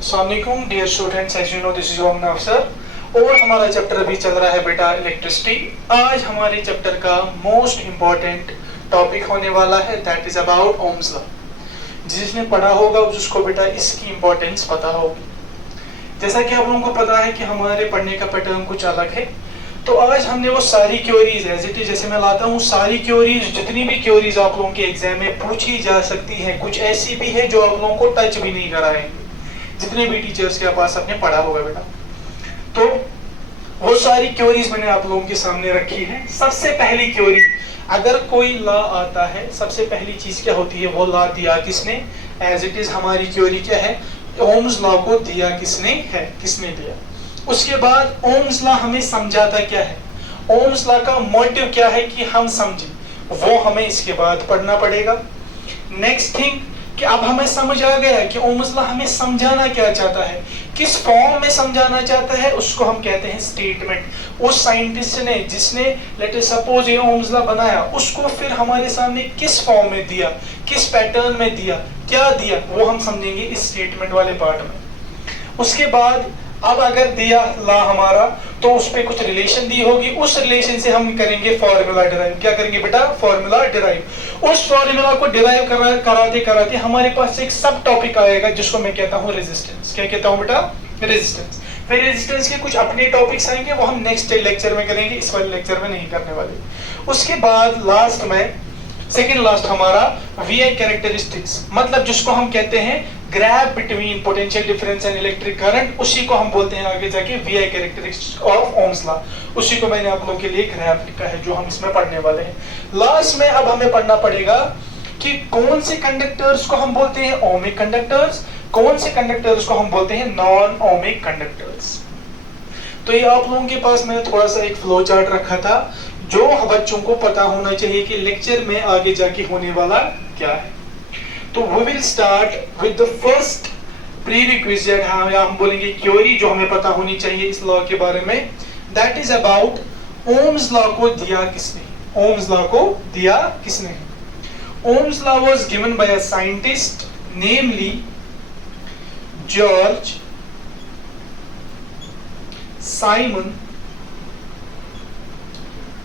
अस्सलामुअलैकुम dear students, as you know this is your अफसर और हमारा चैप्टर अभी चल रहा है बेटा इलेक्ट्रिसिटी। आज हमारे चैप्टर का मोस्ट इम्पॉर्टेंट टॉपिक होने वाला है, that is about Ohm's law. जिसने पढ़ा होगा उसको बेटा इसकी इम्पोर्टेंस पता होगी। जैसा कि आप लोगों को पता है कि हमारे पढ़ने का पैटर्न कुछ अलग है, तो आज हमने वो सारी क्योरीज एज इट इज जैसे मैं लाता हूँ, सारी क्योरीज जितनी भी क्योरीज आप लोगों के एग्जाम में पूछी जा सकती है, कुछ ऐसी भी है जो आप लोगों को टच भी नहीं कराएंगे जितने भी टीचर्स के पास आपने पढ़ा होगा बेटा। तो वो सारी क्योरीज मैंने आप लोगों के सामने रखी है। सबसे पहली क्योरी, अगर कोई लॉ आता है सबसे पहली चीज क्या होती है, वो लॉ दिया किसने, एज इट इज हमारी क्योरी क्या है, ओम्स लॉ को दिया किसने है, किसने दिया। उसके बाद ओम्स लॉ हमें समझाता क्या है, ओम्स लॉ का मोटिव क्या है कि हम समझें, वो हमें इसके बाद पढ़ना पड़ेगा। नेक्स्ट थिंग कि अब हमें समझ आ गया कि ओम्स लॉ हमें समझाना क्या चाहता है, किस फॉर्म में समझाना चाहता है, उसको हम कहते हैं स्टेटमेंट। उस साइंटिस्ट ने जिसने लेट अस सपोज ये ओम्स लॉ बनाया, उसको फिर हमारे सामने किस फॉर्म में दिया, किस पैटर्न में दिया, क्या दिया, वो हम समझेंगे इस स्टेटमेंट वाले पार्ट में। उसके बाद अब अगर दिया लॉ हमारा तो उस पे कुछ रिलेशन दी होगी, उस रिलेशन से हम करेंगे फॉर्मूला डिराइव। क्या करेंगे बेटा, फॉर्मूला डिराइव। उस फॉर्मूला को डिराइव कराते कराते हमारे पास एक सब टॉपिक आएगा जिसको मैं कहता हूँ रेजिस्टेंस। क्या कहता हूँ बेटा, रेजिस्टेंस। फिर रेजिस्टेंस के कुछ अपने टॉपिक्स आएंगे, वो हम नेक्स्ट लेक्चर में करेंगे, इस वाले लेक्चर में नहीं करने वाले। उसके बाद लास्ट में सेकेंड लास्ट हमारा वीआई कैरेक्टरिस्टिक्स, मतलब जिसको हम कहते हैं graph between potential difference and electric current, उसी को हम बोलते हैं आगे जाके VI characteristics of Ohm's law. उसी को मैंने आप लोगों के लिए ग्राफ लिखा है जो हम इसमें पढ़ने वाले हैं। लास्ट में अब हमें पढ़ना पड़ेगा कि कौन से कंडक्टर्स को हम बोलते हैं ओमिक कंडक्टर्स, कौन से कंडक्टर्स को हम बोलते हैं नॉन ओमिक कंडक्टर्स। तो ये आप लोगों के पास मैंने थोड़ा सा एक फ्लो चार्ट रखा था जो बच्चों को पता होना चाहिए कि लेक्चर में आगे जाके होने वाला क्या है। तो we will start with the first prerequisite, हम बोलेंगे क्योरी जो हमें पता होनी चाहिए इस लॉ के बारे में, that is about Ohm's law को दिया किसने, ओम्स लॉ को दिया किसने। Ohm's law was given by a scientist namely George Simon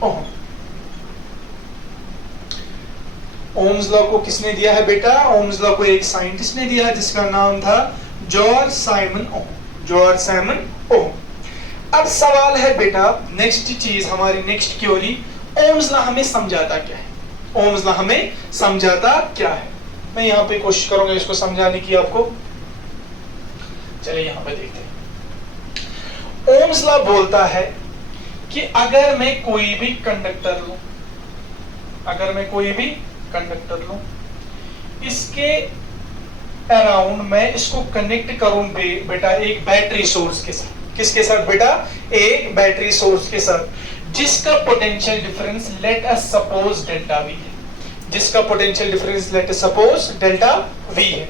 Ohm। Ohm's law को किसने दिया है बेटा, ओम्स लॉ को एक साइंटिस्ट ने दिया जिसका नाम था जॉर्ज साइमन ओम, जॉर्ज साइमन ओम। अब सवाल है बेटा, नेक्स्ट चीज हमारी नेक्स्ट क्योरी, ओम्स लॉ हमें समझाता क्या है, ओम्स लॉ हमें समझाता क्या है। मैं यहाँ पे कोशिश करूंगा इसको समझाने की आपको। चलिए यहाँ पे देखते हैं। ओम्स लॉ बोलता है कि अगर मैं कोई भी कंडक्टर लूं, अगर मैं कोई भी कंडक्टर लूं, इसके अराउंड मैं इसको कनेक्ट करूं बेटा एक बैटरी सोर्स के साथ। किसके साथ बेटा, एक बैटरी सोर्स के साथ, जिसका potential difference let us suppose delta we है, जिसका potential difference let us suppose delta we है।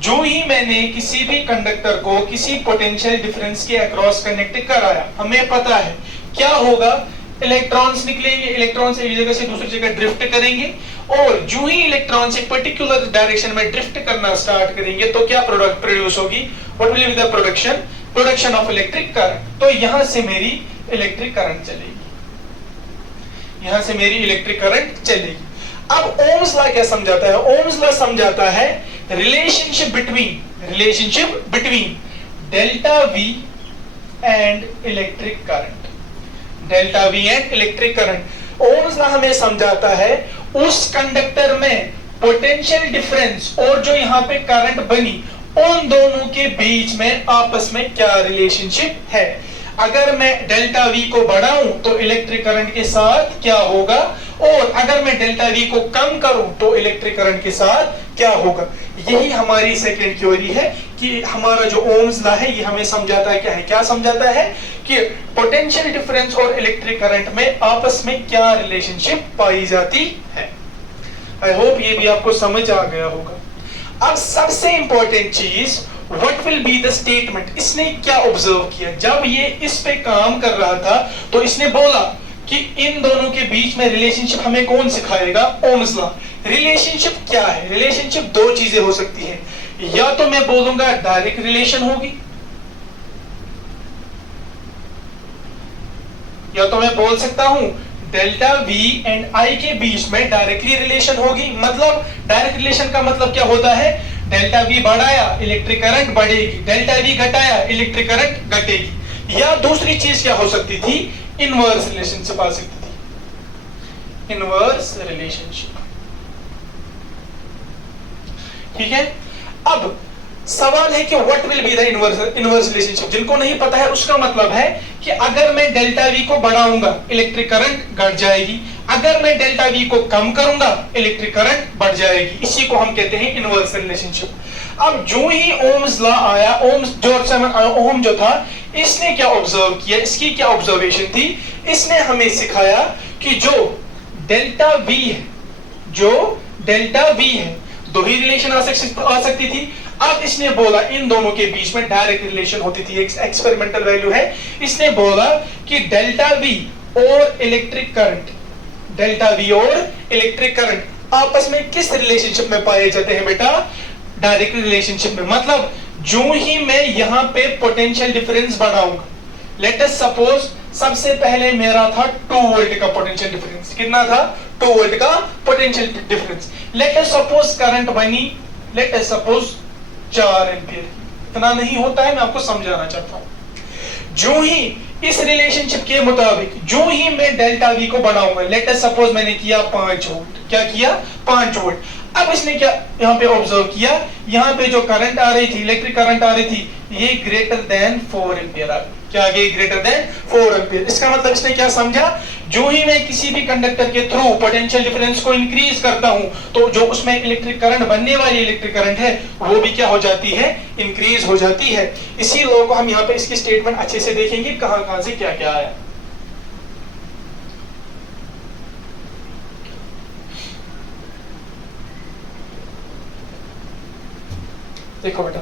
जो ही मैंने किसी भी कंडक्टर को किसी पोटेंशियल डिफरेंस के अक्रॉस कनेक्ट कराया, हमें पता है क्या होगा, इलेक्ट्रॉन्स निकलेंगे, इलेक्ट्रॉन्स एक जगह से दूसरी जगह ड्रिफ्ट करेंगे, और जो ही इलेक्ट्रॉन्स एक पर्टिकुलर डायरेक्शन में ड्रिफ्ट करना स्टार्ट करेंगे तो क्या प्रोडक्ट प्रोड्यूस होगी, what will be the production, production of electric current. तो यहां से मेरी इलेक्ट्रिक करंट चलेगी, यहां से मेरी इलेक्ट्रिक करंट चलेगी। अब ओम्स लॉ क्या समझाता है, ओम्स लॉ समझाता है relationship between delta we and electric current, delta we and electric current. Ohm's law हमें समझाता है उस कंडक्टर में पोटेंशियल डिफरेंस और जो यहाँ पे करंट बनी, उन दोनों के बीच में आपस में क्या रिलेशनशिप है। अगर मैं डेल्टा वी को बढ़ाऊं तो इलेक्ट्रिक करंट के साथ क्या होगा, और अगर मैं डेल्टा वी को कम करूं तो इलेक्ट्रिक करंट के साथ क्या होगा। यही हमारी सेकेंड थ्योरी है कि हमारा जो ओम्स लॉ है ये हमें समझाता है क्या है, क्या समझाता है कि पोटेंशियल डिफरेंस और इलेक्ट्रिक करंट में आपस में क्या रिलेशनशिप पाई जाती है। आई होप ये भी आपको समझ आ गया होगा। अब सबसे इंपॉर्टेंट चीज, what will be the statement. इसने क्या ऑब्जर्व किया, जब ये इस पे काम कर रहा था तो इसने बोला कि इन दोनों के बीच में रिलेशनशिप हमें कौन सिखाएगा, ओम्स लॉ। रिलेशनशिप क्या है, रिलेशनशिप दो चीजें हो सकती है, या तो मैं बोलूंगा डायरेक्ट रिलेशन होगी, या तो मैं बोल सकता हूं डेल्टा वी एंड आई के बीच में डायरेक्टली रिलेशन होगी। मतलब डायरेक्ट रिलेशन का मतलब क्या होता है, डेल्टा वी बढ़ाया इलेक्ट्रिक करंट बढ़ेगी, डेल्टा वी घटाया इलेक्ट्रिक करंट घटेगी। या दूसरी चीज क्या हो सकती थी, इनवर्स रिलेशनशिप आ सकती थी, इनवर्स रिलेशनशिप। ठीक है, अब सवाल है कि what will be the inverse relationship. जिनको नहीं पता है उसका मतलब है कि अगर मैं डेल्टा वी को बढ़ाऊंगा इलेक्ट्रिक करंट घट जाएगी, अगर मैं डेल्टा वी को कम करूंगा इलेक्ट्रिक करंट बढ़ जाएगी। इसी को हम कहते हैं इनवर्स रिलेशनशिप। अब जो ही ओम्स लॉ आया, ओम जो था, इसने क्या ऑब्जर्व किया, इसकी क्या ऑब्जर्वेशन थी, इसने हमें सिखाया कि जो डेल्टा वी है, जो डेल्टा वी है, दो ही रिलेशन आ सकती थी। अब इसने बोला इन दोनों के बीच में डायरेक्ट रिलेशन होती थी, एक एक्सपेरिमेंटल वैल्यू है। इसने बोला कि डेल्टा वी और इलेक्ट्रिक करंट, डेल्टा वी और इलेक्ट्रिक करंट आपस में किस रिलेशनशिप में पाए जाते हैं बेटा, डायरेक्ट रिलेशनशिप में। मतलब जो ही मैं यहां पे पोटेंशियल डिफरेंस बढ़ाऊंगा, लेट अस सपोज सबसे पहले मेरा था 2 वोल्ट का पोटेंशियल डिफरेंस, कितना था, 2 वोल्ट का potential difference. Let us suppose current बनी, लेट अस सपोज 4 एम्पीयर। इतना नहीं होता है, मैं आपको समझाना चाहता हूं। जो ही इस रिलेशनशिप के मुताबिक जो ही मैं डेल्टा वी को बढ़ाऊंगा, लेट अस सपोज मैंने किया 5 वोल्ट, क्या किया, 5 वोल्ट। अब इसने क्या यहां पे ऑब्जर्व किया, यहां पे जो करंट आ रही थी, इलेक्ट्रिक करंट आ रही थी, ये ग्रेटर देन 4 एम्पीयर आ गई। क्या आ गई, ग्रेटर देन 4 एम्पीयर। इसका मतलब इसने क्या समझा, जो ही मैं किसी भी कंडक्टर के थ्रू पोटेंशियल डिफरेंस को इंक्रीज करता हूं, तो जो उसमें इलेक्ट्रिक करंट बनने वाली इलेक्ट्रिक करंट है वो भी क्या हो जाती है, इंक्रीज हो जाती है। इसी लॉ को हम यहाँ पे इसकी स्टेटमेंट अच्छे से देखेंगे, कहां से क्या क्या आया। देखो बेटा,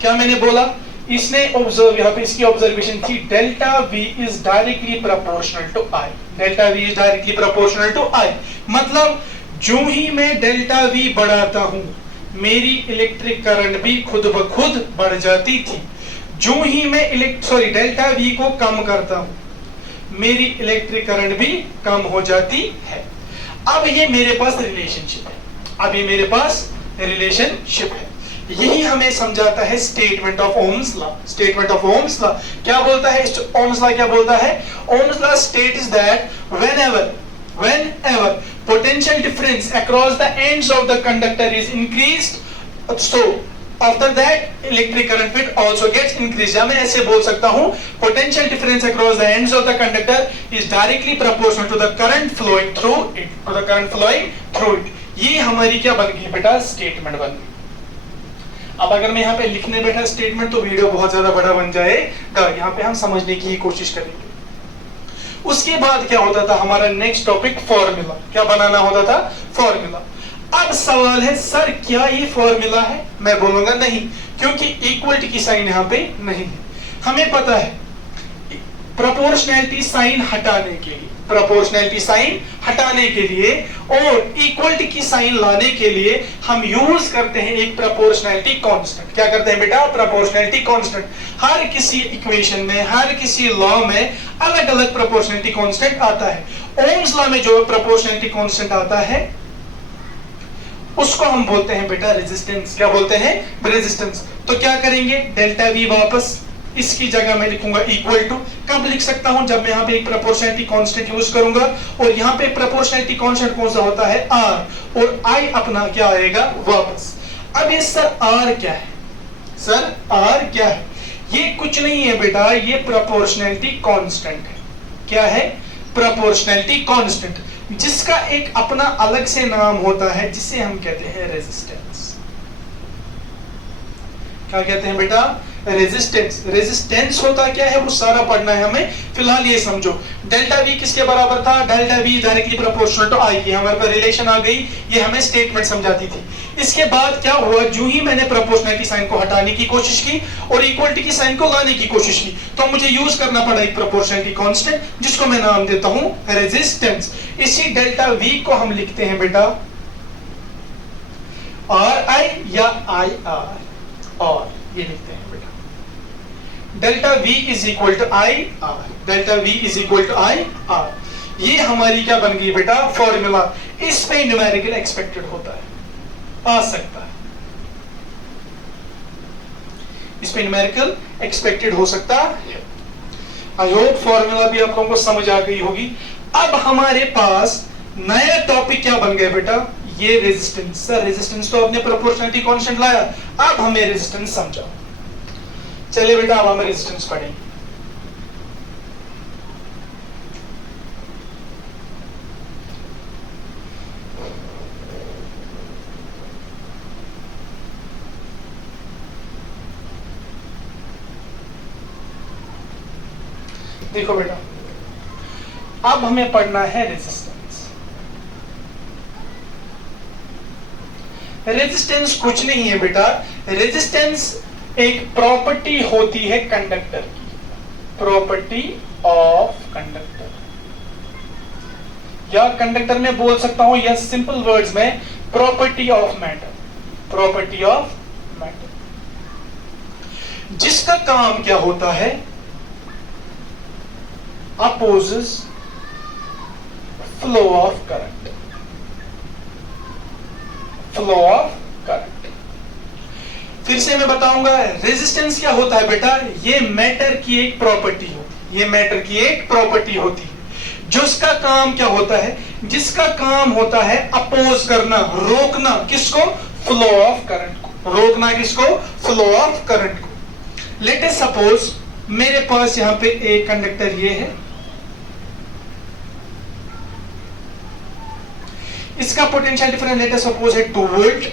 क्या मैंने बोला, इसने ऑब्जर्व, यहाँ पे इसकी ऑब्जर्वेशन थी delta V is directly proportional to I, delta V is directly proportional to I. मतलब जो ही मैं डेल्टा वी बढ़ाता हूं, मेरी इलेक्ट्रिक करंट भी खुद ब खुद बढ़ जाती थी। जो ही मैं डेल्टा वी को कम करता हूं, मेरी इलेक्ट्रिक करंट भी कम हो जाती है। अब ये मेरे पास रिलेशनशिप है, अब ये मेरे पास रिलेशनशिप है। यही हमें समझाता है statement of Ohm's law. Statement of Ohm's law क्या बोलता है, ओम्स लॉ क्या बोलता है, Ohm's law states that whenever potential difference across the ends of the conductor is increased, so after that electric current will also gets increased। या मैं ऐसे बोल सकता हूं, potential difference across the ends of the conductor is directly proportional to the current flowing through it, to the current flowing through it। ये हमारी क्या बन गई बेटा, स्टेटमेंट बन गई। अब अगर मैं यहाँ पे लिखने बैठा स्टेटमेंट तो वीडियो बहुत ज्यादा बड़ा बन जाएगा, यहाँ पे हम समझने की कोशिश करेंगे। उसके बाद क्या होता था, हमारा नेक्स्ट टॉपिक फॉर्मूला, क्या बनाना होता था, फॉर्मूला। अब सवाल है सर क्या ये फॉर्मूला है, मैं बोलूंगा नहीं, क्योंकि इक्वलिटी की साइन यहाँ पे नहीं है। हमें पता है प्रोपोर्शनैलिटी साइन हटाने के लिए, प्रोपोर्शनैलिटी साइन हटाने के लिए और इक्वलिटी की साइन लाने के लिए हम यूज करते हैं एक प्रोपोर्शनैलिटी कांस्टेंट। क्या करते हैं बेटा, प्रोपोर्शनैलिटी कांस्टेंट। हर किसी इक्वेशन में, हर किसी लॉ में अलग अलग प्रोपोर्शनैलिटी कांस्टेंट आता है। ओम्स लॉ में जो प्रोपोर्शनैलिटी कांस्टेंट आता है उसको हम बोलते हैं बेटा रेजिस्टेंस। क्या बोलते हैं, रेजिस्टेंस। तो क्या करेंगे, डेल्टा वी वापस इसकी जगह मैं लिखूंगा इक्वल टू, कब लिख सकता हूं, जब मैं यहाँ पे एक प्रोपोर्शनैलिटी कांस्टेंट यूज करूंगा और यहाँ पे प्रोपोर्शनैलिटी कांस्टेंट कौन सा होता है, आर, और आई अपना क्या आएगा वापस। अब ये सर आर क्या है, सर आर क्या है, ये कुछ नहीं है बेटा, ये प्रोपोर्शनैलिटी कांस्टेंट है। क्या है, प्रोपोर्शनैलिटी कांस्टेंट, जिसका एक अपना अलग से नाम होता है जिसे हम कहते हैं रेजिस्टेंस। क्या कहते हैं बेटा, रेजिस्टेंस। रेजिस्टेंस होता क्या है वो सारा पढ़ना है हमें, फिलहाल ये समझो डेल्टा वी किसके बराबर था, delta V directly proportional to I. ये हमारे पास रिलेशन आ गई, ये हमें स्टेटमेंट समझाती थी। इसके बाद क्या हुआ, जो ही मैंने प्रोपोर्शनैलिटी साइन को हटाने की कोशिश की और इक्वलिटी की साइन को लाने की कोशिश की, तो मुझे यूज करना पड़ा एक प्रोपोर्शनैलिटी कांस्टेंट जिसको मैं नाम देता हूं रेजिस्टेंस। इसी डेल्टा वी को हम लिखते हैं बेटा आर आई या आई आर, और ये लिखते हैं बेटा delta V is equal to I R, delta V is equal to I R. ये हमारी क्या बन गई बेटा फॉर्मूला। इस पे न्यूमेरिकल एक्सपेक्टेड होता है, आ सकता है, इस पे न्यूमेरिकल एक्सपेक्टेड हो सकता है। आई होप फॉर्मूला भी आप लोगों को समझ आ गई होगी। अब हमारे पास नया टॉपिक क्या बन गया बेटा, ये रेजिस्टेंस। सर रेजिस्टेंस तो आपने प्रोपोर्शनलिटी कांस्टेंट लाया, अब हमें रेजिस्टेंस समझाओ। चलिए बेटा अब हम रेजिस्टेंस पढ़ेंगे। देखो बेटा अब हमें पढ़ना है रेजिस्टेंस। रेजिस्टेंस कुछ नहीं है बेटा, रेजिस्टेंस एक प्रॉपर्टी होती है कंडक्टर की, प्रॉपर्टी ऑफ कंडक्टर, या कंडक्टर में बोल सकता हूं, या सिंपल वर्ड्स में property of matter, property of matter, जिसका काम क्या होता है, opposes flow of current, flow of current। फिर से मैं बताऊंगा रेजिस्टेंस क्या होता है बेटा, ये मैटर की एक प्रॉपर्टी होती है, ये मैटर की एक प्रॉपर्टी होती है, जिसका काम क्या होता है, जिसका काम होता है अपोज करना, रोकना, किसको, फ्लो ऑफ करंट को, रोकना किसको, फ्लो ऑफ करंट को। लेट अस सपोज मेरे पास यहां पे एक कंडक्टर ये है, इसका potential difference let us suppose है 2 वोल्ट,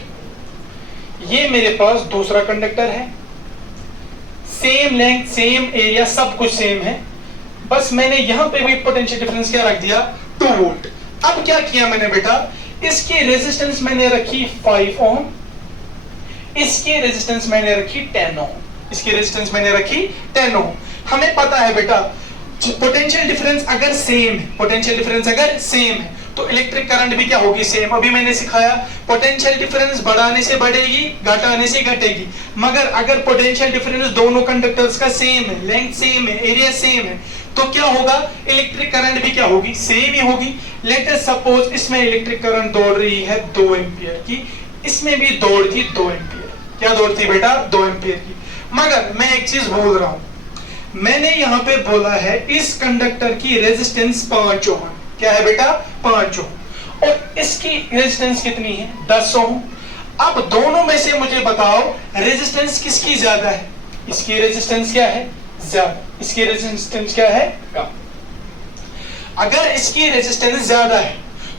ये मेरे पास दूसरा कंडक्टर है, सेम लेंथ सेम एरिया सब कुछ सेम है, बस मैंने यहां पे भी पोटेंशियल डिफरेंस क्या रख दिया 2 वोल्ट। अब क्या किया मैंने बेटा, इसकी रेजिस्टेंस मैंने रखी 5 ओम, इसकी रेजिस्टेंस मैंने रखी 10 ओम, इसकी रेजिस्टेंस मैंने रखी 10 ओम। हमें पता है बेटा पोटेंशियल डिफरेंस अगर सेम है, पोटेंशियल डिफरेंस अगर सेम है तो इलेक्ट्रिक करंट भी क्या होगी, सेम। अभी मैंने सिखाया पोटेंशियल डिफरेंस बढ़ाने से बढ़ेगी, घटाने से घटेगी, मगर अगर पोटेंशियल डिफरेंस दोनों कंडक्टर्स का सेम है, लेंथ सेम है, एरिया सेम है, तो क्या होगा, इलेक्ट्रिक करंट भी क्या होगी, सेम ही होगी। लेट अस सपोज इसमें इलेक्ट्रिक करंट दौड़ रही है 2 एम्पियर की, इसमें भी दौड़ थी 2 एम्पियर, क्या दौड़ थी बेटा 2 एम्पियर की। मगर मैं एक चीज भूल रहा हूं, मैंने यहां पे बोला है इस कंडक्टर की रेजिस्टेंस 5 ओम, क्या है बेटा 5 ओम, और इसकी रेजिस्टेंस कितनी है 10 ओम। अब दोनों में से मुझे बताओ रेजिस्टेंस किसकी ज्यादा है, इसकी रेजिस्टेंस क्या है ज्यादा, इसकी रेजिस्टेंस क्या है कम। अगर इसकी रेजिस्टेंस ज्यादा है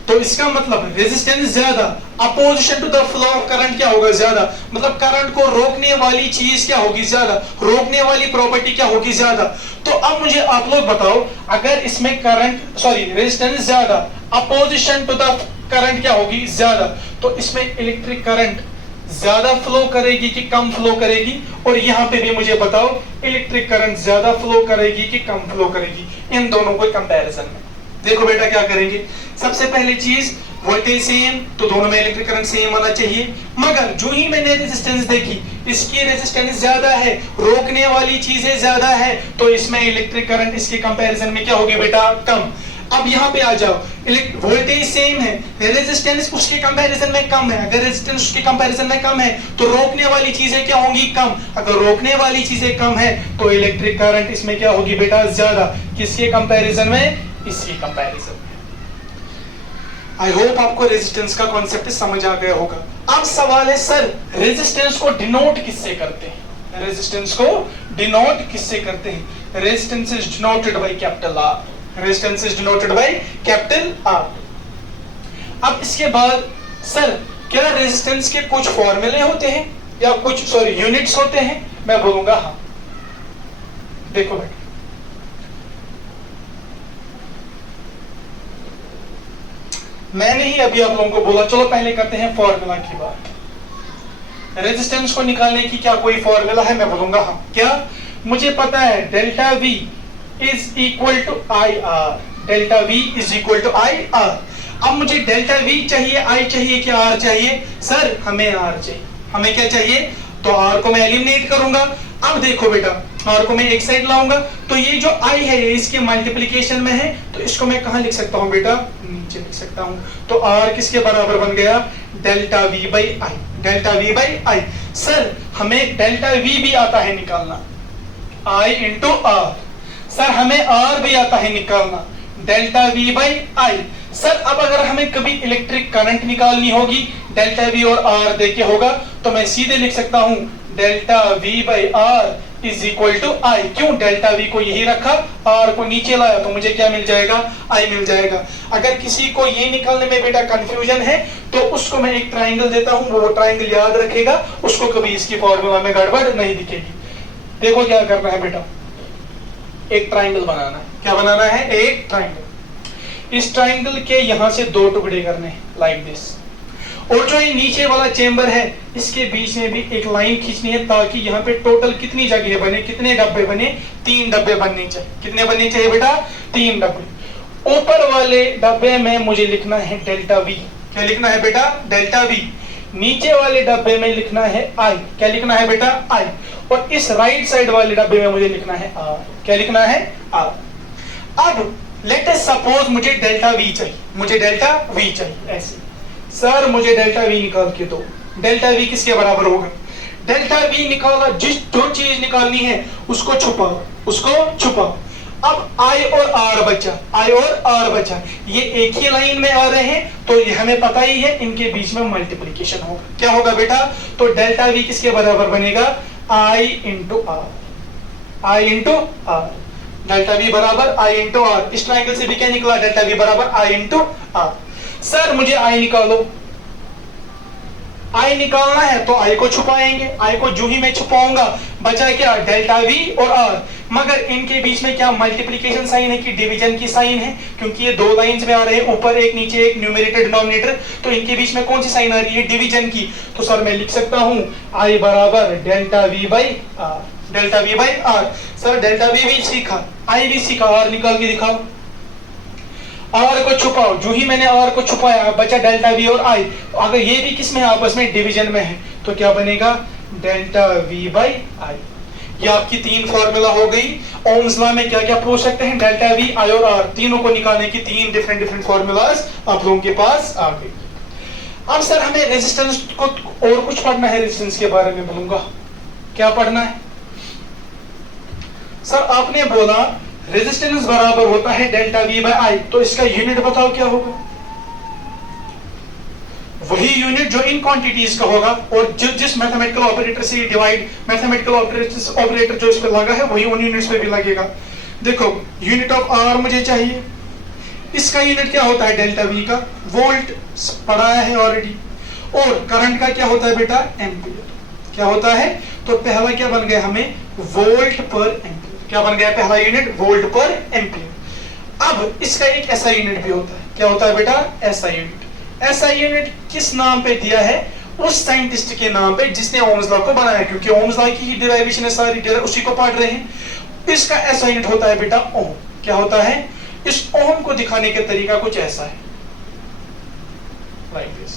तो इसका मतलब रेजिस्टेंस ज्यादा, opposition to the flow of current क्या होगा ज्यादा, मतलब करंट को रोकने वाली चीज क्या होगी ज्यादा, रोकने वाली प्रॉपर्टी क्या होगी ज्यादा। तो अब मुझे आप लोग बताओ अगर इसमें करंट सॉरी रेजिस्टेंस ज्यादा, अपोजिशन टू द करंट क्या होगी ज्यादा, तो इसमें इलेक्ट्रिक करंट ज्यादा फ्लो करेगी कि कम फ्लो करेगी, और यहां पे भी मुझे बताओ इलेक्ट्रिक करंट ज्यादा फ्लो करेगी कि कम फ्लो करेगी, इन दोनों को कंपैरिजन में। देखो बेटा क्या करेंगे, सबसे पहली चीज वोल्टेज सेम, तो दोनों में इलेक्ट्रिक करंट सेम आना चाहिए, मगर जो ही मैंने रेजिस्टेंस देखी इसकी रेजिस्टेंस ज्यादा है, रोकने वाली चीजें ज्यादा है, तो इसमें इलेक्ट्रिक करंट इसके कंपैरिजन में क्या होगी बेटा कम। अब यहाँ पे आ जाओ, वोल्टेज सेम है, रेजिस्टेंस उसके कंपैरिजन में कम है, अगर रेजिस्टेंस उसके कंपैरिजन में कम है तो रोकने वाली चीजें क्या होंगी कम, अगर रोकने वाली चीजें कम है तो इलेक्ट्रिक करंट इसमें क्या होगी बेटा ज्यादा, किसके कंपैरिजन में, इसके कंपैरिजन में। आई होप आपको रेजिस्टेंस का कॉन्सेप्ट समझ आ गया होगा। अब सवाल है सर रेजिस्टेंस को डिनोट किससे करते हैं, रेजिस्टेंस को डिनोट किससे करते हैं, resistance is denoted by capital R, resistance is denoted by capital R. अब इसके बाद सर क्या रेजिस्टेंस के कुछ फॉर्मूले होते हैं या कुछ यूनिट्स होते हैं, मैं बोलूंगा हाँ। देखो बेटा मैंने ही अभी आप लोगों को बोला, चलो पहले करते हैं फॉर्मूला की बात। रेजिस्टेंस को निकालने की क्या कोई फॉर्मूला है, मैं बोलूंगा हाँ। क्या, मुझे पता है delta V is equal to I R, delta V is equal to I R. अब मुझे डेल्टा वी चाहिए, आई चाहिए कि आर चाहिए? सर हमें आर चाहिए। हमें क्या चाहिए? तो आर को मैं एलिमिनेट करूंगा। अब देखो बेटा, आर को मैं एक साइड लाऊंगा, तो ये जो आई है ये इसके मल्टीप्लिकेशन में है, तो इसको मैं कहां लिख सकता हूं बेटा? नीचे लिख सकता हूं। तो आर किसके बराबर बन गया? Delta V by I. Delta V by I. Sir हमें डेल्टा वी भी आता है निकालना, आई इंटू आर। सर हमें आर भी आता है निकालना, delta V by I. Sir अब अगर हमें कभी इलेक्ट्रिक करंट निकालनी होगी, डेल्टा वी और आर देके होगा, तो मैं सीधे लिख सकता हूं delta V by R is equal to I. क्यों? डेल्टा वी को यही रखा, आर को नीचे लाया, तो मुझे क्या मिल जाएगा? आई मिल जाएगा। अगर किसी को ये निकालने में बेटा कंफ्यूजन है, तो उसको मैं एक ट्राइंगल देता हूं, वो ट्राइंगल याद रखेगा, उसको कभी इसकी फॉर्मूला में गड़बड़ नहीं दिखेगी। देखो क्या करना है बेटा, एक ट्राइंगल बनाना है। क्या बनाना है? एक ट्राइंगल। इस ट्राइंगल के यहां से दो टुकड़े करने हैं, लाइक दिस। और जो ये नीचे वाला चेंबर है, इसके बीच में भी एक लाइन खींचनी है, ताकि यहाँ पे टोटल कितनी जगह बने, कितने डब्बे बने? 3 डब्बे बनने चाहिए। कितने बनने चाहिए बेटा? 3 डब्बे। ऊपर वाले डब्बे में मुझे लिखना है डेल्टा वी। क्या लिखना है बेटा? Delta we. नीचे वाले डब्बे में लिखना है आई। क्या लिखना है बेटा? आई। और इस राइट साइड वाले डब्बे में मुझे लिखना है आर। क्या लिखना है? आर। अब लेट अस सपोज मुझे डेल्टा वी चाहिए, मुझे डेल्टा वी चाहिए ऐसे। सर मुझे डेल्टा वी निकाल के दो। डेल्टा वी किसके बराबर होगा? डेल्टा वी निकाला, जिस जो चीज निकालनी है उसको छुपाओ, उसको छुपाओ। अब आई और आर बचा, आई और आर बचा, ये एक ही लाइन में आ रहे हैं, तो ये हमें पता ही है, इनके बीच में मल्टीप्लिकेशन होगा। क्या होगा बेटा? तो डेल्टा वी किसके बराबर बनेगा? I into R. I into R. Delta V बराबर आई इंटू आर। इस ट्राइंगल से भी क्या निकला? डेल्टा वी बराबर आई इंटू आर। सर मुझे आई निकालो। आई निकालना है तो आई को छुपाएंगे, आई को जो ही मैं छुपाऊंगा, बचा क्या? डेल्टा वी और आर। मगर इनके बीच में क्या मल्टीप्लिकेशन साइन है कि डिवीजन की साइन है? क्योंकि ये दो लाइंस में आ रहे हैं, ऊपर एक नीचे एक, न्यूमरेटर डिनोमिनेटर, तो इनके बीच में कौन सी साइन आ रही है? डिवीजन की। तो सर मैं लिख सकता हूं आई बराबर delta V by R. Delta V by R. Sir delta V भी सीखा, आई भी सीखा, आर निकाल के दिखाओ। आर को छुपाओ, जो ही मैंने आर को छुपाया बचा डेल्टा वी और आई। तो अगर ये भी किस में आपस में डिवीजन में है, तो क्या बनेगा? डेल्टा वी बाई आई। ये आपकी 3 फॉर्मूला हो गई। ओम्स लॉ में क्या क्या पूछ सकते हैं? डेल्टा वी, आई और आर, तीनों को निकालने की 3 डिफरेंट फॉर्मूलाज आप लोगों के पास आ गई। अब सर हमें रेजिस्टेंस को और कुछ पढ़ना है, रेजिस्टेंस के बारे में बोलूंगा। क्या पढ़ना है? सर आपने बोला रेजिस्टेंस बराबर होता है डेल्टा वी बाई आई, तो इसका यूनिट बताओ क्या होगा? वही यूनिट जो इन क्वांटिटीज का होगा, और जिस मैथमेटिकल ऑपरेटर से डिवाइड, मैथमेटिकल ऑपरेटर जो इस पे लगा है वही उन यूनिट्स पे भी लगेगा। देखो यूनिट ऑफ आर मुझे चाहिए, इसका यूनिट क्या होता है? डेल्टा वी का वोल्ट पढ़ाया है ऑलरेडी। और करंट का क्या होता है बेटा? एम्पियर। क्या होता है? तो पहला क्या बन गया हमें? वोल्ट पर एम्पियर। क्या बन गया पहला यूनिट? वोल्ट पर एम्पियर। अब इसका एक ऐसा यूनिट भी होता है। क्या होता है बेटा? ऐसा यूनिट। ऐसा यूनिट किस नाम पे दिया है? उस साइंटिस्ट के नाम पे जिसने ओम्स लॉ को बनाया, क्योंकि ओम्स लॉ की ही डेरिवेशन है सारी, उसी को पढ़ रहे हैं। इसका ऐसा यूनिट होता है बेटा ओम। क्या होता है? इस ओम को दिखाने का तरीका कुछ ऐसा है, लाइक दिस।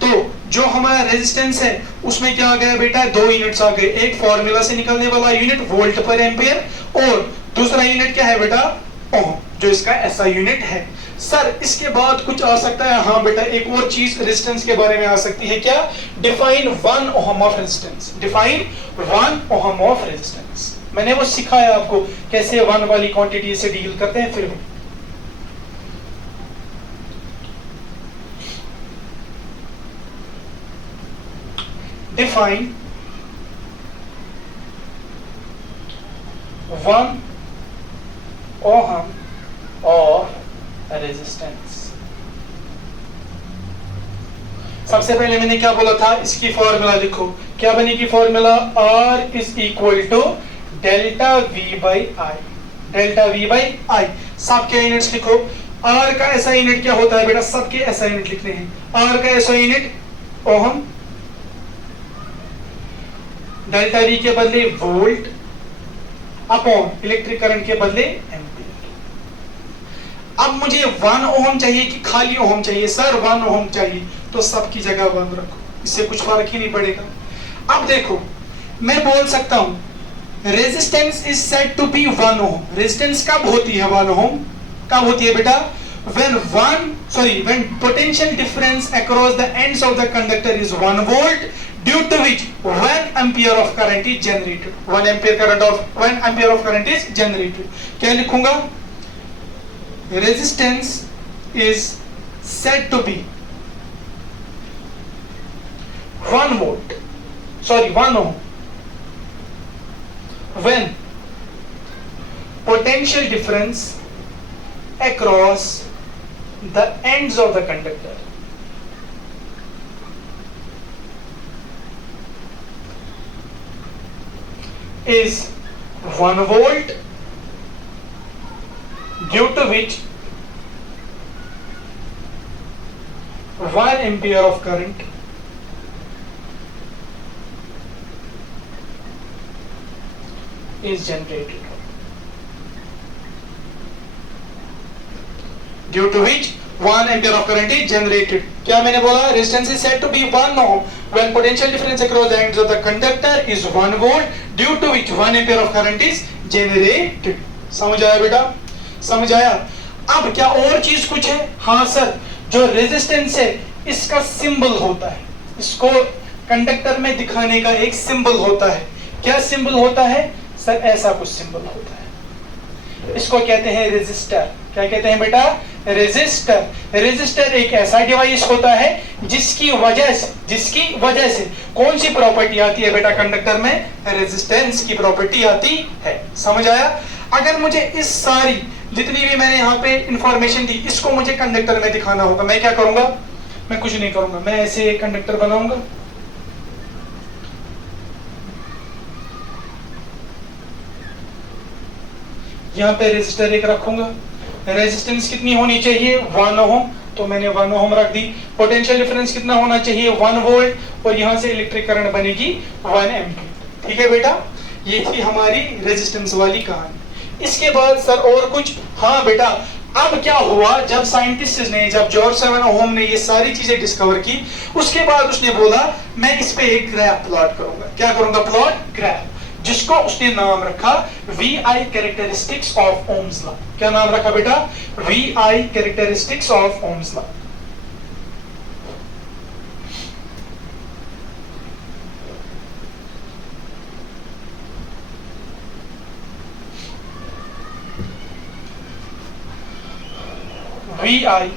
तो जो हमारा रेजिस्टेंस है उसमें क्या आ गया बेटा? 2 यूनिट्स आ गए। एक फॉर्मूला से निकलने वाला यूनिट वोल्ट पर एम्पियर, और दूसरा यूनिट क्या है बेटा? ओम, जो इसका ऐसा यूनिट है। सर इसके बाद कुछ आ सकता है? हाँ बेटा, एक और चीज रेजिस्टेंस के बारे में आ सकती है। क्या? Define 1 ohm of resistance. Define 1 ohm of resistance. मैंने वो सिखाया आपको कैसे 1 वाली क्वांटिटी से डील करते हैं। फिर भी define 1 ohm of resistance। सबसे पहले मैंने क्या बोला था? इसकी फॉर्मूला लिखो। क्या बनेगी formula? R is equal to delta V by I. Delta V by I. सबके यूनिट्स लिखो। R का ऐसा यूनिट क्या होता है बेटा? सबके ऐसा यूनिट लिखने हैं। R का ऐसा यूनिट ओहम, डेल्टा वी के बदले वोल्ट, अपॉन इलेक्ट्रिक करंट के बदले एम्पियर। अब अब मुझे 1 ओम चाहिए कि खाली ओम चाहिए? सर 1 ओम चाहिए, तो सबकी जगह 1 रखो, इससे कुछ फर्क ही नहीं पड़ेगा। अब देखो मैं बोल सकता हूं resistance is said to be 1 ohm. Resistance कब होती है 1 ओम? कब होती है बेटा? when potential difference across the ends of the conductor is 1 volt, due to which 1 ampere of current is generated. 1 ampere of current is generated. क्या लिखूंगा? Resistance is said to be 1 ohm when potential difference across the ends of the conductor is 1 volt, due to which 1 ampere of current is generated. Due to which 1 ampere of current is generated. क्या मैंने बोला? Resistance is said to be 1 ohm when potential difference across the ends of the conductor is 1 volt, due to which 1 ampere of current is generated. समझ आया बेटा? समझ आया? अब क्या और चीज कुछ है? हाँ सर, जो रेजिस्टेंस है इसका सिंबल होता है, इसको कंडक्टर में दिखाने का एक सिंबल होता है। क्या सिंबल होता है? सर ऐसा कुछ सिंबल होता है, इसको कहते हैं रेजिस्टर। क्या कहते हैं बेटा? रेजिस्टर। रेजिस्टर एक ऐसा डिवाइस होता है जिसकी वजह से कौन सी प्रॉपर्टी आती है बेटा कंडक्टर में? रेजिस्टेंस की प्रॉपर्टी आती है। समझ आया? अगर मुझे इस सारी जितनी भी मैंने यहाँ पे इंफॉर्मेशन दी इसको मुझे कंडक्टर में दिखाना होगा, मैं क्या करूंगा? मैं कुछ नहीं करूंगा, मैं ऐसे एक कंडक्टर बनाऊंगा, यहाँ पे रेजिस्टर एक रखूंगा। रेजिस्टेंस कितनी होनी चाहिए? 1 ओम, तो मैंने 1 ओम रख दी। पोटेंशियल डिफरेंस कितना होना चाहिए? 1 वोल्ट, और यहाँ से इलेक्ट्रिक करंट बनेगी 1 एम्पीयर। ठीक है बेटा, ये थी हमारी रेजिस्टेंस वाली कहानी। इसके बाद सर और कुछ? हाँ बेटा, अब क्या हुआ जब साइंटिस्ट ने, जब जॉर्ज सेवन ओम ने ये सारी चीजें डिस्कवर की, उसके बाद उसने बोला मैं इस पे एक ग्राफ प्लॉट करूंगा। क्या करूंगा? प्लॉट ग्राफ, जिसको उसने नाम रखा VI characteristics of Ohm's law. क्या नाम रखा बेटा? VI characteristics of Ohm's law. VI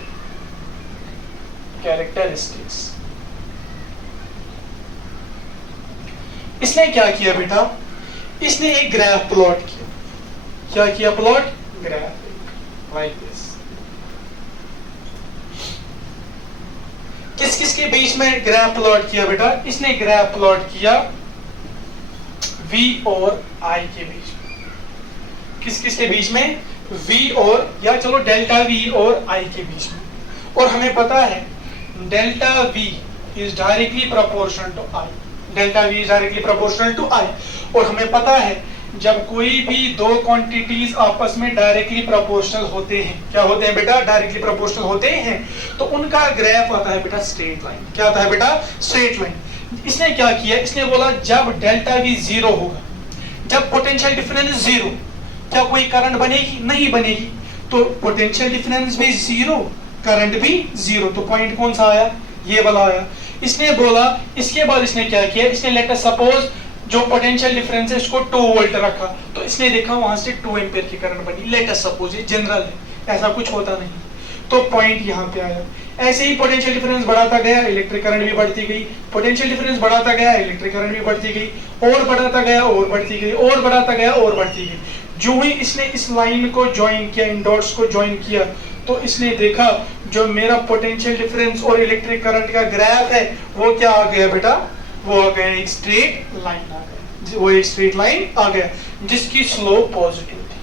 characteristics. इसने क्या किया बेटा? इसने एक ग्राफ प्लॉट किया। क्या किया? Plot graph like this. किस किस के बीच में ग्राफ प्लॉट किया बेटा? इसने ग्राफ प्लॉट किया V और I के बीच में। किस किस के बीच में? V और, या चलो डेल्टा V और I के बीच में। और हमें पता है delta V is directly proportional to I। Delta V is directly proportional to I। और हमें पता है जब कोई भी दो क्वांटिटीज आपस में डायरेक्टली प्रोपोर्शनल होते हैं, क्या होते हैं बेटा? डायरेक्टली प्रोपोर्शनल होते हैं, तो उनका ग्राफ आता है बेटा स्ट्रेट लाइन। क्या आता है बेटा? Straight line. इसने क्या किया? इसने बोला जब डेल्टा V 0 होगा, जब पोटेंशियल डिफरेंस 0, क्या कोई करंट बनेगी? नहीं बनेगी। तो पोटेंशियल डिफरेंस भी 0, करंट भी 0, तो पॉइंट कौन सा आया? ये वाला आया। इसने बोला, इसके बाद इसने क्या किया? इसने लेट अस सपोज जो पोटेंशियल डिफरेंस है इसको 2 वोल्ट रखा, तो इसने देखा वहां से 2 एम्पीयर की करंट बनी। लेट अस सपोज, ये जनरल है, ऐसा कुछ होता नहीं, तो पॉइंट यहाँ पे आया। ऐसे ही पोटेंशियल डिफरेंस बढ़ाता गया, इलेक्ट्रिक करंट भी बढ़ती गई। पोटेंशियल डिफरेंस बढ़ाता गया, इलेक्ट्रिक करंट भी बढ़ती गई, और बढ़ाता गया और बढ़ती गई, और बढ़ाता गया और बढ़ती गई। जो ही इसने इस लाइन को ज्वाइन किया, इन डॉट्स को ज्वाइन किया, तो इसने देखा जो मेरा पोटेंशियल डिफरेंस और इलेक्ट्रिक करंट का ग्राफ है वो क्या आ गया बेटा? वो आ गया एक स्ट्रेट लाइन आ गया। वो एक स्ट्रेट लाइन आ गया जिसकी स्लोप पॉजिटिव थी।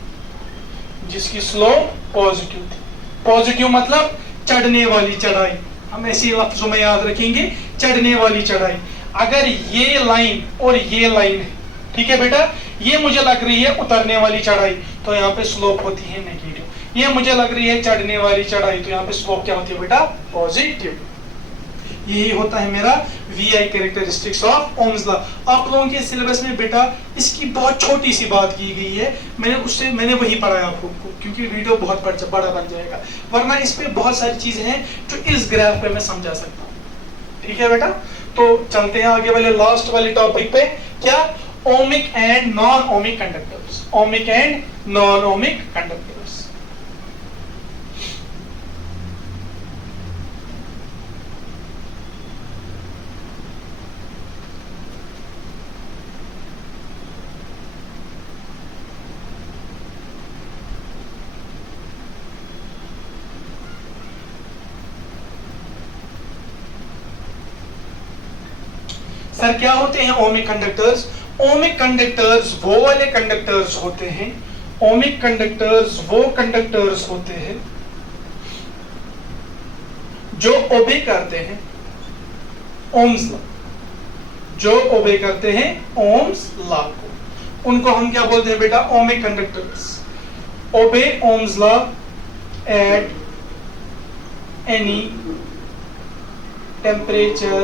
जिसकी स्लोप पॉजिटिव थी। पॉजिटिव मतलब चढ़ने वाली चढ़ाई, हम ऐसे लफ्जों में याद रखेंगे, चढ़ने वाली चढ़ाई। अगर ये लाइन और ये लाइन है, ठीक है बेटा, ये मुझे लग रही है उतरने वाली चढ़ाई, तो यहाँ पे स्लोप होती है नेगेटिव। ये मुझे लग रही है चढ़ने वाली चढ़ाई, तो यहाँ पे स्लोप क्या होती है बेटा, पॉजिटिव। यही होता है मेरा VI characteristics of Ohm's law. आप लोगों के सिलेबस में बेटा इसकी बहुत छोटी सी बात की गई है, मैंने वही पढ़ाया आपको, क्योंकि वीडियो बहुत बड़ा बन जाएगा, वरना इस पे बहुत सारी चीजें हैं जो इस ग्राफ पे मैं समझा सकता हूँ। ठीक है बेटा, तो चलते हैं आगे वाले लास्ट वाले टॉपिक पे, क्या, ohmic and non ohmic conductors. Ohmic and non ohmic conductors. Sir क्या होते हैं ओमिक कंडक्टर्स? ओमिक कंडक्टर्स वो वाले कंडक्टर्स होते हैं, ओमिक कंडक्टर्स वो कंडक्टर्स होते हैं जो ओबे करते हैं ओम्स लॉ, जो ओबे करते हैं ओम्स लॉ को, उनको हम क्या बोलते हैं बेटा, ohmic conductors. Obey Ohm's law at any temperature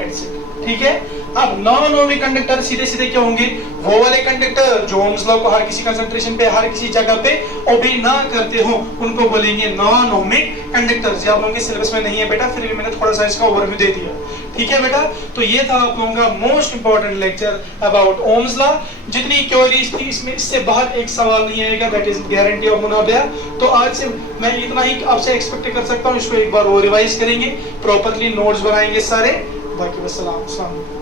etcetera. ठीक है, अब नॉन ओमिक कंडक्टर सीधे सीधे क्या होंगे, वो वाले कंडक्टर जो ओम्स लॉ को हर किसी कंसंट्रेशन पे हर किसी जगह पे ओबे ना करते हो, उनको बोलेंगे नॉन ओमिक कंडक्टर्स। ये आप लोगों के सिलेबस में नहीं है बेटा, फिर भी मैंने थोड़ा सा इसका ओवरव्यू दे दिया। ठीक है बेटा, तो ये था आप लोगों का most important lecture about Ohm's law. जितनी क्वेरीज थी इसमें, इससे बाहर एक सवाल नहीं आएगा, दैट इज गारंटी ऑफ मुनाबिया। तो आज से मैं इतना ही आपसे एक्सपेक्ट कर सकता हूँ, इसको एक बार वो रिवाइज करेंगे, प्रॉपर्ली नोट्स बनाएंगे सारे। बाकी वस्सलाम।